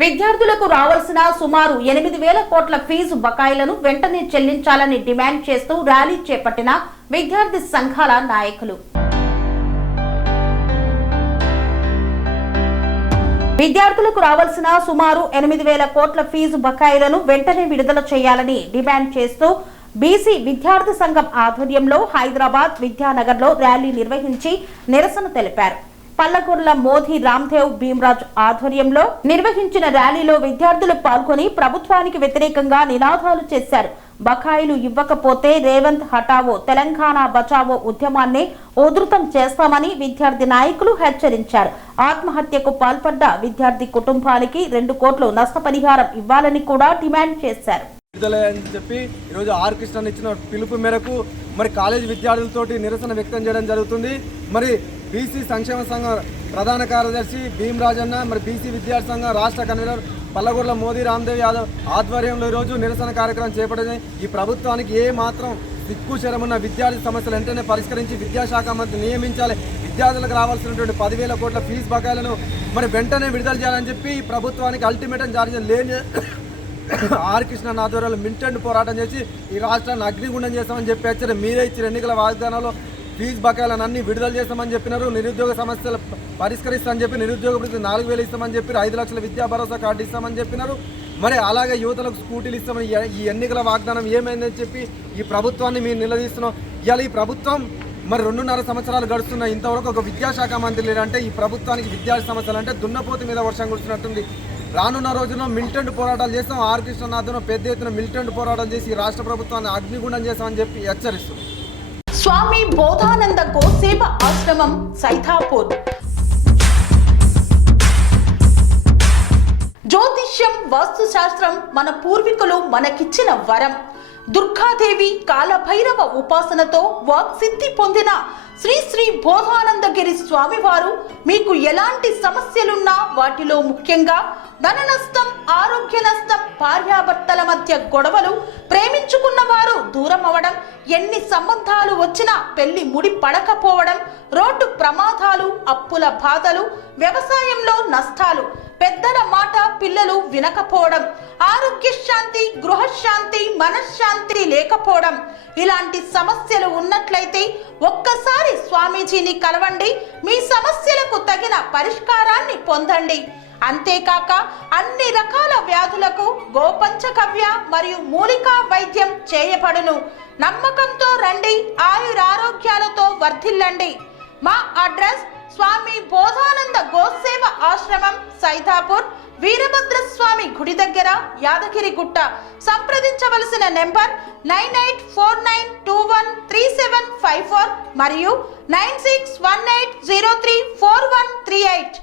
విద్యార్థులకు రావాల్సిన సుమారు 8,000 కోట్ల ఫీజు బకాయిలను వెంటనే చెల్లించాలని డిమాండ్ చేస్తూ ర్యాలీ చేపట్టిన విద్యార్థి సంఘాల నాయకులు. విద్యార్థులకు రావాల్సిన సుమారు 8,000 కోట్ల ఫీజు బకాయిలను వెంటనే విడుదల చేయాలని డిమాండ్ చేస్తూ బీసీ విద్యార్థి సంఘం ఆధ్వర్యంలో హైదరాబాద్ విద్యానగర్లో ర్యాలీ నిర్వహించి నిరసన తెలిపారు. పల్లగొర్ల మోదీ రామ్దేవ్ భీమ్రాజ్ ఆధ్వర్యంలో నిర్వహించిన ర్యాలీలో విద్యార్థులు పాల్గొని ప్రభుత్వానికి వ్యతిరేకంగా నినాదాలు చేశారు. బకాయిలు ఇవ్వకపోతే రేవంత్ హటావో తెలంగాణ బచావో ఉద్యమాన్ని ఉధృతం చేస్తామని విద్యార్థి నాయకులు హెచ్చరించారు. ఆత్మహత్యకు పాల్పడ్డ విద్యార్థి కుటుంబానికి 2 కోట్లు నష్టపరిహారం ఇవ్వాలని కూడా డిమాండ్ చేశారు. అని చెప్పి ఈరోజు ఆర్ కృష్ణ ఇచ్చిన పిలుపు మేరకు మరి కాలేజీ విద్యార్థులతోటి నిరసన వ్యక్తం చేయడం జరుగుతుంది. మరి బీసీ సంక్షేమ సంఘం ప్రధాన కార్యదర్శి భీమరాజన్న, మరి బీసీ విద్యార్థి సంఘం రాష్ట్ర కన్వీనర్ పల్లగొర్ల మోదీ రామ్దేవ్ యాదవ్ ఆధ్వర్యంలో ఈరోజు నిరసన కార్యక్రమం చేపట్టింది. ఈ ప్రభుత్వానికి ఏ మాత్రం దిక్కుశరమున్న విద్యార్థి సమస్యలు వెంటనే పరిష్కరించి విద్యాశాఖ మంత్రి నియమించాలి. విద్యార్థులకు రావాల్సినటువంటి 10,000 కోట్ల ఫీజు బకాయిలను మరి వెంటనే విడుదల చేయాలని చెప్పి ప్రభుత్వానికి అల్టిమేటం జారీ లేని ఆర్ కృష్ణ ఆధ్వర్యంలో మిలిటెంట్ పోరాటం చేసి ఈ రాష్ట్రాన్ని అగ్నిగుండం చేస్తామని చెప్పి హెచ్చరి మీరే ఇచ్చిన ఎన్నికల వాగ్దానాల్లో ఫీజు బకాయిలను అన్ని విడుదల చేస్తామని చెప్పినారు. నిరుద్యోగ సమస్యలు పరిష్కరిస్తామని చెప్పి నిరుద్యోగ వృత్తి 4,000 ఇస్తామని చెప్పి 5 లక్షల విద్యా భరోసా కార్డు ఇస్తామని చెప్పినారు. మరి అలాగే యువతలకు స్కూటీలు ఇస్తామని ఈ ఎన్నికల వాగ్దానం ఏమైందని చెప్పి ఈ ప్రభుత్వాన్ని మేము నిలదీస్తున్నాం. ఇవాళ ఈ ప్రభుత్వం మరి 2.5 సంవత్సరాలు గడుస్తున్న ఇంతవరకు ఒక విద్యాశాఖ మంత్రి లేదంటే ఈ ప్రభుత్వానికి విద్యార్థి సమస్యలు అంటే దున్నపోతు మీద వర్షం కుడుతున్నట్టుంది. రానున్న రోజుల్లో మిలిటెంట్ పోరాటాలు చేస్తాం. ఆర్ కృష్ణనాథ్ను పెద్ద ఎత్తున మిలిటెంట్ పోరాటాలు చేసి రాష్ట్ర ప్రభుత్వాన్ని అగ్నిగుండం చేస్తామని చెప్పి హెచ్చరిస్తున్నాం. స్వామి బోధానంద గోసేవ ఆశ్రమం సైథాపూర్. జ్యోతిష్యం వాస్తు శాస్త్రం మన పూర్వీకులు మనకిచ్చిన వరం. దుర్గాదేవి కాలభైరవ ఉపాసనతో వాక్సిద్ధి పొందిన శ్రీ శ్రీ బోధానందగిరి స్వామివారు మీకు ఎలాంటి సమస్యలున్నా వాటిలో ముఖ్యంగా ధన నష్టం, ఆరోగ్య నష్టం, భార్యాభర్తల మధ్య గొడవలు, ప్రేమించుకున్న వారు దూరం అవడం, ఎన్ని సంబంధాలు వచ్చినా పెళ్లి ముడి పడకపోవడం, రోడ్డు ప్రమాదాలు, అప్పుల బాధలు, వ్యవసాయంలో నష్టాలు, పెద్దల మాట పిల్లలు వినకపోవడం, ఆరోగ్య శాంతి, గృహశాంతి, మనశ్శాంతి లేకపోవడం, ఇలాంటి సమస్యలు ఉన్నట్లయితే ఒక్కసారి స్వామీజీని కలవండి. మీ సమస్యలకు తగిన పరిష్కారాన్ని పొందండి. అంతేకాక అన్ని రకాల వ్యాధులకు గోపంచకవ్య మరియు మూలికా వైద్యం చేయబడును. నమ్మకంతో రండి, ఆయురారోగ్యాలతో వర్ధిల్లండి. మా అడ్రస్ స్వామి బోధానంద గోసేవ ఆశ్రమం సైథాపూర్, వీరభద్రస్వామి గుడి దగ్గర, యాదగిరిగుట్ట. సంప్రదించవలసిన నెంబర్ 9849213754 మరియు 9618034138.